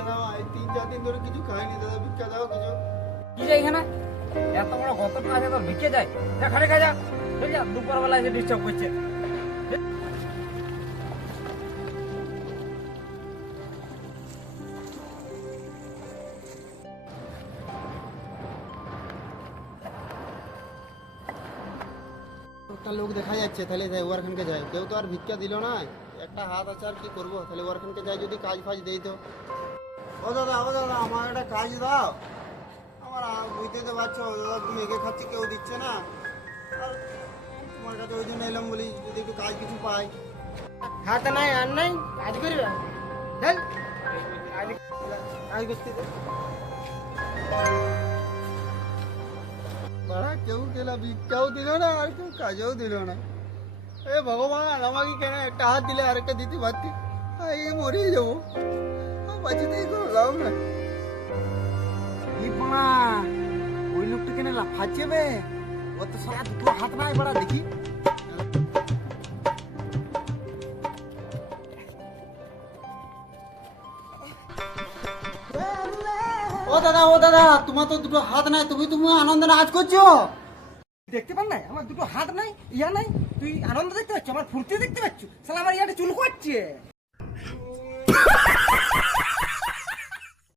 ভিক্ষা দাও, এই 3-4 দিন ধরে কিছু খাইনি দাদা, ভিক্ষা দাও কিছু। কি যায় এখানে এত বড় গতটা আছে তোর ভিক্ষে যায়, যা খাটে খা যা, ঠিক আছে? দুপুর বেলা এসে ডিস্টার্ব করছে। একটা লোক দেখা যাচ্ছে, তাহলে যাই ওখানকে যাই। কেউ তো আর ভিক্ষা দিল না, একটা হাত আছে আর কি করবো, তাহলে ওখানকে যাই, যদি কাজ ফাজ দেই তো। ও দাদা আমার একটা কাজ দাও। আমার বুঝতে তো পারছো দাদা, তুমি এগে খাচ্ছি, কেউ দিচ্ছে না। আর তোমার কাছে ওই জন্য এলাম, বলি যদি একটু কাজ কিছু পাই। হাত নাই আর নাই, কাজ করবে চল কাজ করতে দে। বাড়া কেউ গেলা, ভিক্ষাও দিল না আর কেউ কাজও দিল না। এ ভগবান, আমাকে কেন একটা হাত দিলে আরেকটা দিতে পারতি, এই মরেই যাবো, বাঁচিতেই কোনো লাভ নাই। ওই লোকটা কেন লাফাচ্ছে বে? ও তো সারা দুটো হাত নাই বড়া, দেখি ও দাদা তোমার তো দুটো হাত নাই, তুমি আনন্দে নাচ করছো। দেখতে পান নাই আমার দুটো হাত নাই, ইয়া নাই, তুই আনন্দ দেখতে পাচ্ছ, আমার ফুর্তি দেখতে পাচ্ছ, শালা আমার ইয়াটা চুল করছে।